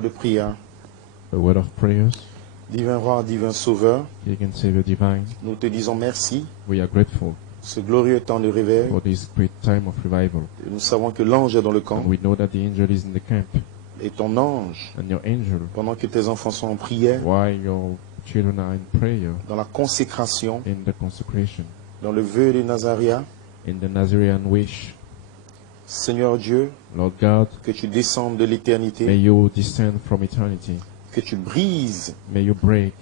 mot de prière. a word of prayers. Divin Roi, Divin Sauveur, King and Savior divine, nous te disons merci we are grateful ce glorieux temps de réveil. for this great time of revival. Nous savons que l'ange est dans le camp And we know that the angel is in the camp, et ton ange, and your angel, pendant que tes enfants sont en prière, while your children are in prayer, dans la consécration, in the consecration, dans le vœu de Nazaria, in the Nazarene wish, Seigneur Dieu, Lord God, que tu descendes de may l'éternité, you descend from eternity, que tu brises may you break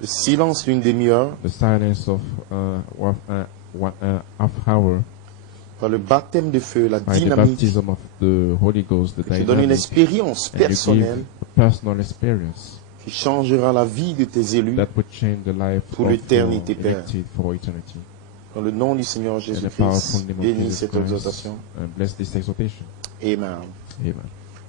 le silence d'une demi-heure the silence of half hour par le baptême de feu, la by the dynamique, baptism of the Holy Ghost, the que tu donnes une dynamic, expérience and you personnelle give a personal experience qui changera la vie de tes élus that would change the life pour of your l'éternité, Père. elected for eternity. Dans le nom du Seigneur In the powerful Jésus-Christ, name of bénis Jesus cette Christ, exhortation. and bless this exhortation. Amen. Amen.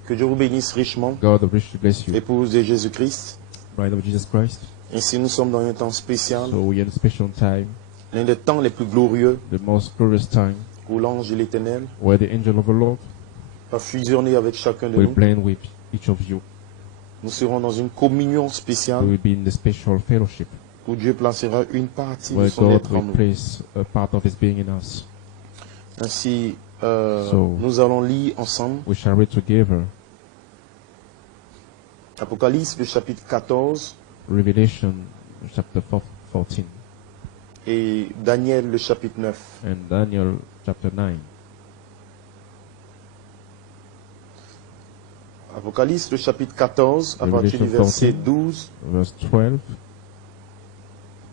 Que Dieu vous bénisse richement, God richly bless you. épouse de Jésus-Christ. Bride of Jesus Christ. Ainsi, nous sommes dans un temps spécial, So we are in a special time, l'un des temps les plus glorieux the most glorious time, où l'ange de l'Éternel where the angel of the Lord va fusionner avec chacun de will nous. blend with each of you. Nous serons dans une communion We spéciale will be in the special fellowship où Dieu placera une partie de where son God être en will nous. place a part of His being in us. Ainsi, So- nous allons lire ensemble We shall read together Apocalypse, le chapitre 14, Revelation chapter 14 et Daniel, le chapitre 9. and Daniel chapter 9. Apocalypse, le chapitre 14, à partir du Revelation verset 14. 12. Verse 12.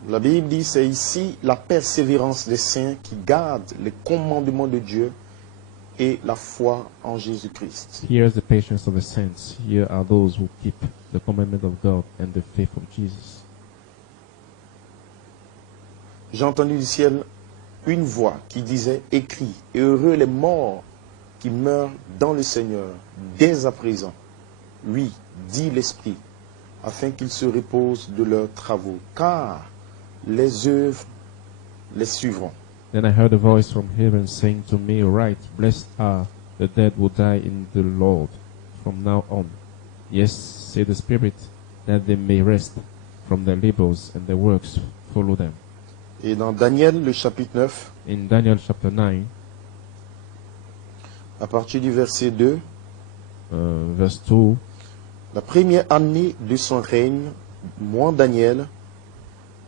La Bible dit, c'est ici la persévérance des saints qui gardent les commandements de Dieu et la foi en Jésus-Christ. Here is the patience of the saints. Here are those who keep the commandment of God and the faith of Jesus. J'ai entendu du ciel une voix qui disait, écris, et heureux les morts qui meurent dans le Seigneur, dès à présent. Oui, dit l'Esprit, afin qu'ils se reposent de leurs travaux, car les œuvres les suivront. Then I heard a voice from heaven saying to me, Write, blessed are the dead who die in the Lord from now on. Yes, say the Spirit, that they may rest from their labors and their works follow them. Et dans Daniel, le chapitre 9, In Daniel chapter 9, à partir du verset 2, verse 2, la première année de son règne, moi, Daniel,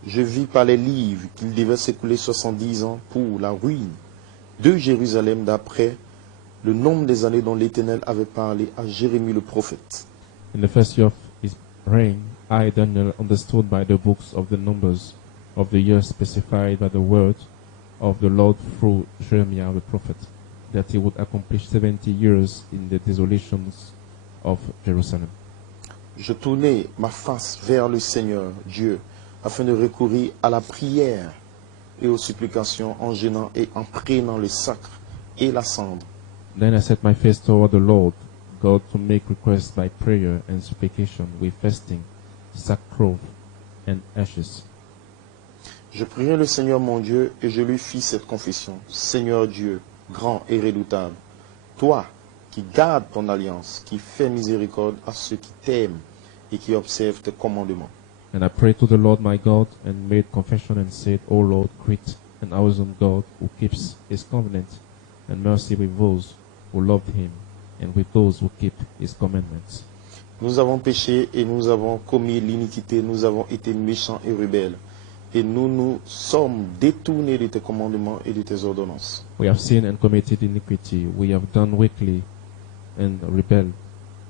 je vis par les livres qu'il devait s'écouler 70 ans pour la ruine de Jérusalem d'après le nombre des années dont l'Éternel avait parlé à Jérémie le prophète. in the first year of his reign, I, Daniel, understood by the books of the numbers of the years specified by the word of the Lord through Jeremiah the prophet, that he would accomplish 70 years in the desolations of Jerusalem. Je tournai ma face vers le Seigneur Dieu afin de recourir à la prière et aux supplications en gênant et en prenant le sacre et la cendre. Then I set my face toward the Lord, God, to make requests by prayer and supplication with fasting, sackcloth, and ashes. Je priai le Seigneur mon Dieu et je lui fis cette confession. Seigneur Dieu, grand et redoutable, toi qui gardes ton alliance, qui fais miséricorde à ceux qui t'aiment et qui observent tes commandements. And I prayed to the Lord my God and made confession and said, O Lord, great and awesome God, who keeps his covenant and mercy with those who love him and with those who keep his commandments. Nous avons péché et nous avons commis l'iniquité, nous avons été méchants et rebelles. Et nous nous sommes détournés de tes commandements et de tes ordonnances. We have sinned and committed iniquity. We have done wickedly and rebelled,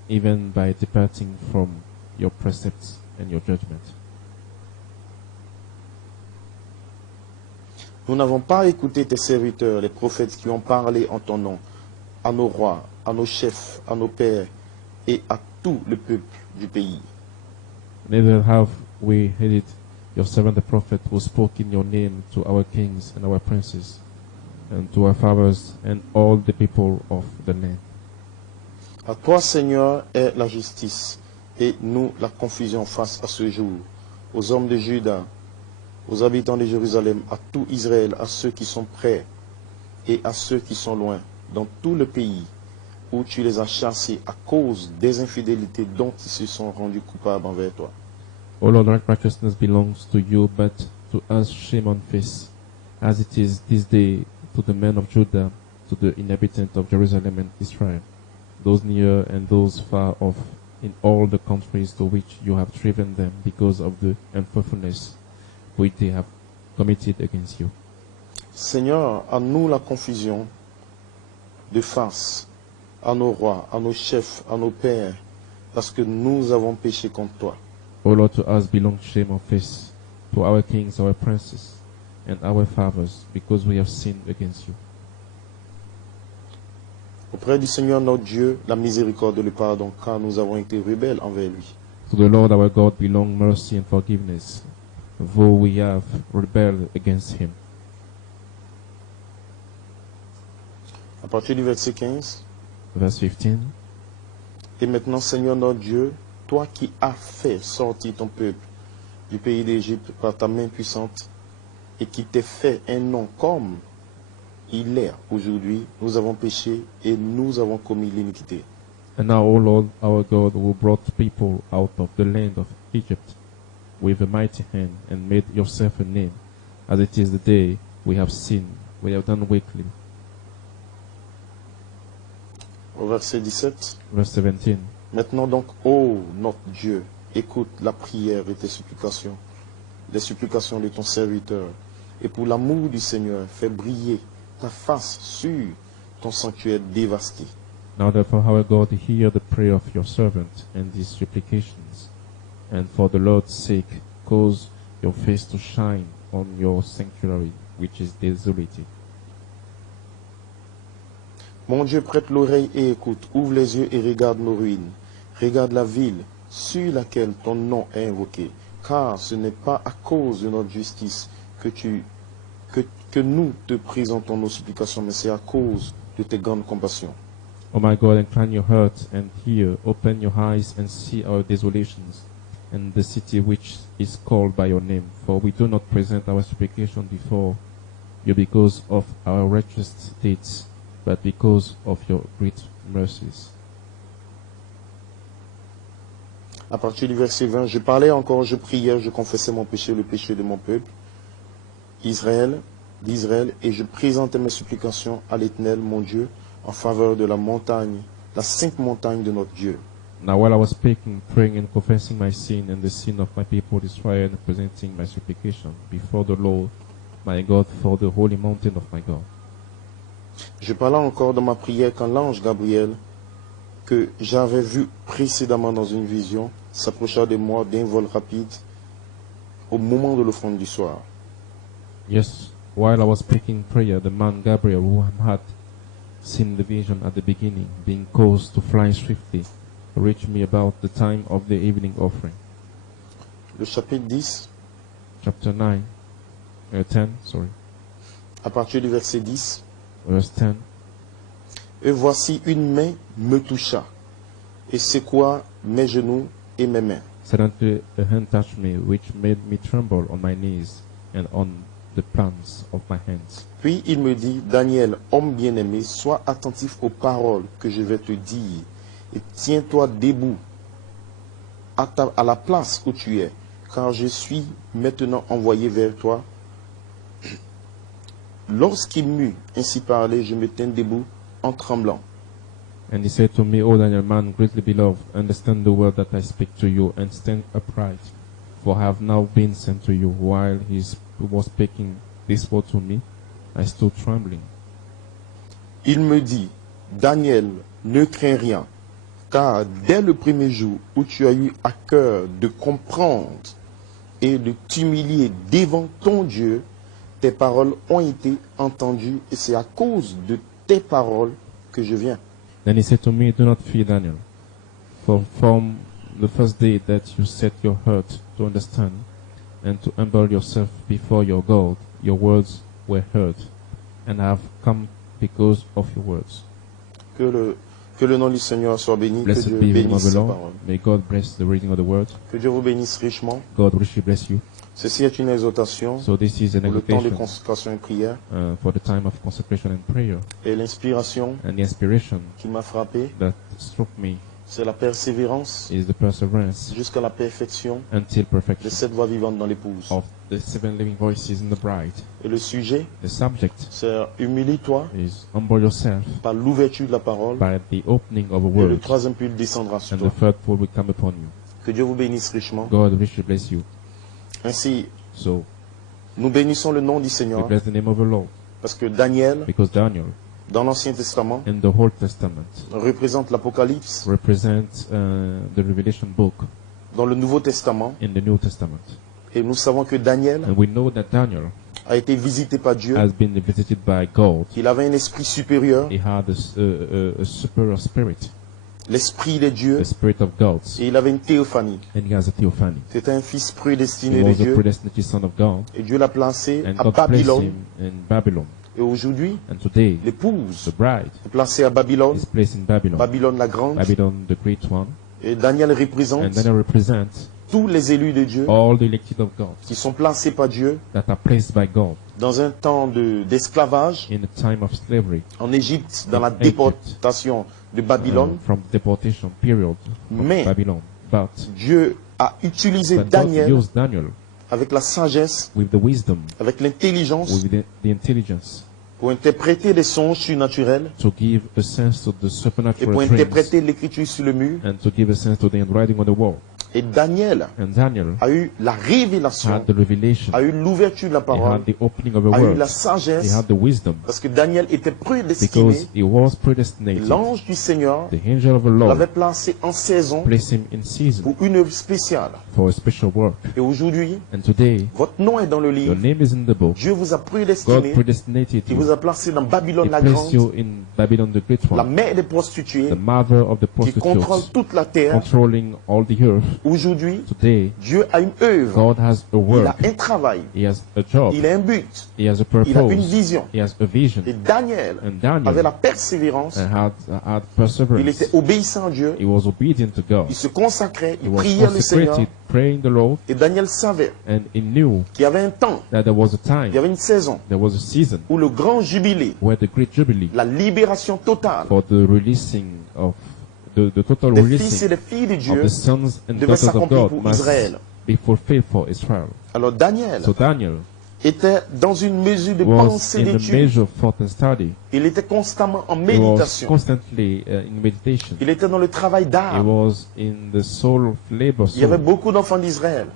even by departing from your precepts and your judgment. Nous n'avons pas écouté tes serviteurs, les prophètes qui ont parlé en ton nom, à nos rois, à nos chefs, à nos pères et à tout le peuple du pays. Neither have we heeded your servant the prophet who spoke in your name to our kings and our princes, and to our fathers and all the people of the land. À toi, Seigneur, est la justice, et nous la confusion face à ce jour, aux hommes de Juda, aux habitants de Jérusalem, à tout Israël, à ceux qui sont près et à ceux qui sont loin, dans tout le pays où tu les as chassés à cause des infidélités dont ils se sont rendus coupables envers toi. O Lord, righteousness belongs to you, but to us shame on face, as it is this day to the men of Judah, to the inhabitants of Jerusalem and Israel, those near and those far off, in all the countries to which you have driven them because of the unfaithfulness which they have committed against you. Seigneur, à nous la confusion de face à nos rois, à nos chefs, à nos pères, parce que nous avons péché contre toi. O Lord, to us belongs shame of face, to our kings, our princes, and our fathers, because we have sinned against you. Auprès du Seigneur notre Dieu, la miséricorde et le pardon, car nous avons été rebelles envers lui. To the Lord our God belong mercy and forgiveness, though we have rebelled against him. À partir du verset 15, Verse 15. et maintenant, Seigneur notre Dieu, toi qui as fait sortir ton peuple du pays d'Égypte par ta main puissante et qui t'es fait un nom comme il est aujourd'hui, nous avons péché et nous avons commis l'iniquité. And now, O Lord our God, who brought people out of the land of Egypt with a mighty hand and made yourself a name, as it is the day we have sinned, we have done wickedly. Au verset 17, Verse 17. maintenant donc, ô notre Dieu, écoute la prière et tes supplications, les supplications de ton serviteur, et pour l'amour du Seigneur, fais briller ta face sur ton sanctuaire dévasté. Now therefore, our God, hear the prayer of your servant and his supplications, and for the Lord's sake, cause your face to shine on your sanctuary, which is desolated. Mon Dieu, prête l'oreille et écoute, ouvre les yeux et regarde nos ruines, regarde la ville sur laquelle ton nom est invoqué, car ce n'est pas à cause de notre justice que nous te présentons nos supplications, mais c'est à cause de tes grandes compassions. O my God, incline your heart and hear, open your eyes and see our desolations, and the city which is called by your name. For we do not present our supplication before you because of our righteous deeds, but because of your great mercies. À partir du verset 20, je parlais encore, je priais, je confessais mon péché, le péché de mon peuple, d'Israël, et je présentais mes supplications à l'Éternel, mon Dieu, en faveur de la montagne, la sainte montagne de notre Dieu. Now while I was speaking, praying and confessing my sin and the sin of my people Israel, and presenting my supplication before the Lord my God for the holy mountain of my God. Je parlais encore dans ma prière quand l'ange Gabriel, que j'avais vu précédemment dans une vision, s'approcha de moi d'un vol rapide au moment de l'offrande du soir. Yes, while I was speaking prayer, the man Gabriel, who had seen the vision at the beginning, being caused to fly swiftly, reached me about the time of the evening offering. Le chapitre 10, Chapter 10, à partir du verset 10, verse 10. et voici une main me toucha, et secoua mes genoux et mes mains. Suddenly a hand touched me, which made me tremble on my knees and on the palms of my hands. Puis il me dit, Daniel, homme bien-aimé, sois attentif aux paroles que je vais te dire, et tiens-toi debout à la place où tu es, car je suis maintenant envoyé vers toi. Lorsqu'il m'eut ainsi parlé, je me tins debout en tremblant. And he said to me, O Daniel, man greatly beloved, understand the word that I speak to you, and stand upright, for I have now been sent to you. While he was speaking this word to me, I stood trembling. Il me dit, Daniel, ne crains rien, car dès le premier jour où tu as eu à cœur de comprendre et de t'humilier devant ton Dieu, tes paroles ont été entendues, et c'est à cause de tes paroles que je viens. Then he said to me, do not fear, Daniel, for from the first day that you set your heart to understand and to humble yourself before your God, your words were heard, and I have come because of your words. Que Que le nom du Seigneur soit béni, que Blessed Dieu be the name of bénisse the sa Lord. parole. May God bless the reading of the word. Que Dieu vous bénisse richement. God richly bless you. Ceci est une exhortation So this is an pour le temps de exhortation consécration et prière. for the time of consecration and prayer. Et l'inspiration And the inspiration qui m'a frappé, that struck me c'est la persévérance is the perseverance jusqu'à la perfection until de perfection cette voix vivante dans l'épouse. of the seven living voices in the bride. Et le sujet, The subject c'est humilie-toi is humble yourself par l'ouverture de la parole. by the opening of a Et le word, troisième pull descendra sur and toi. the third pull will come upon you. Que Dieu vous bénisse richement. God richly bless you. Ainsi, So nous bénissons le nom du we Seigneur bless the name of the Lord, parce que Daniel, because Daniel dans l'Ancien Testament, in the Old Testament représente l'Apocalypse. represents the Revelation book Dans le Nouveau Testament, in the New Testament. et nous savons que Daniel And we know that Daniel a été visité par Dieu. has been visited by God. Il avait un esprit supérieur, He had a superior spirit, l'esprit de Dieu, the spirit of gods, et il avait une théophanie. and he has a theophany. C'était un fils He prédestiné de was a Dieu, predestinated son of God, et Dieu l'a placé and à God placed Babylone. him in Babylon. Et aujourd'hui, And today, l'épouse the bride est placée à Babylone, is placed in Babylon, Babylone la grande, Babylon the great one, et Daniel and représente Daniel represents tous les élus de Dieu all the elected of God qui sont placés par Dieu that are placed by God dans un temps d'esclavage in a time of slavery, en Égypte, dans la Egypt. déportation de Babylone. from deportation period of Mais Babylon. But Dieu a utilisé God Daniel used Daniel avec la sagesse, with the wisdom, avec l'intelligence, with the intelligence, pour interpréter des songes surnaturels to give a sense to the et supernatural pour dreams, interpréter l'écriture sur le mur. and to give a sense to the handwriting on the wall. Et Daniel And Daniel a eu la révélation, had the revelation, a eu l'ouverture de la he parole, had the opening of a a eu word, la he sagesse, had the wisdom, parce que Daniel était prédestiné. because he was Et predestinated. l'ange du Seigneur The angel of the l'avait Lord placé en saison placed him in season pour une œuvre spéciale. for a special work. Et aujourd'hui, And today, votre nom est dans le your livre. name is in the book. Dieu vous a God prédestiné. predestinated Il vous you. a placé dans Babylone He la placed grande, you in Babylon the Great la One, mère des prostituées, the mother of the qui contrôle prostitutes, toute la terre. controlling all the earth. Aujourd'hui, Today, Dieu a une œuvre. God has a Il a work. un travail. He has a job. Il a un but. He has a Il a une purpose. vision. He has a vision. Et Daniel And avait Daniel la persévérance. had Il perseverance. était obéissant à Dieu. He was obedient to God. Il se consacrait. He Il was priait le Seigneur. consecrated, praying the Lord, Et Daniel savait and he knew qu'il y avait un temps, that there was a il y time, avait une saison there was a season où le grand jubilé, where the great jubilee la libération totale for the releasing of the total des fils et releasing des filles de of Dieu the sons and devait daughters of s'accomplir God pour must Israël. be fulfilled for Israel. Alors Daniel So Daniel était dans une mesure de was pensée in the d'étude. measure of thought and study. Il était constamment en He was méditation. constantly in meditation. Il était dans le travail He d'art. was in the soul of labor. Il y avait soul. beaucoup d'enfants d'Israël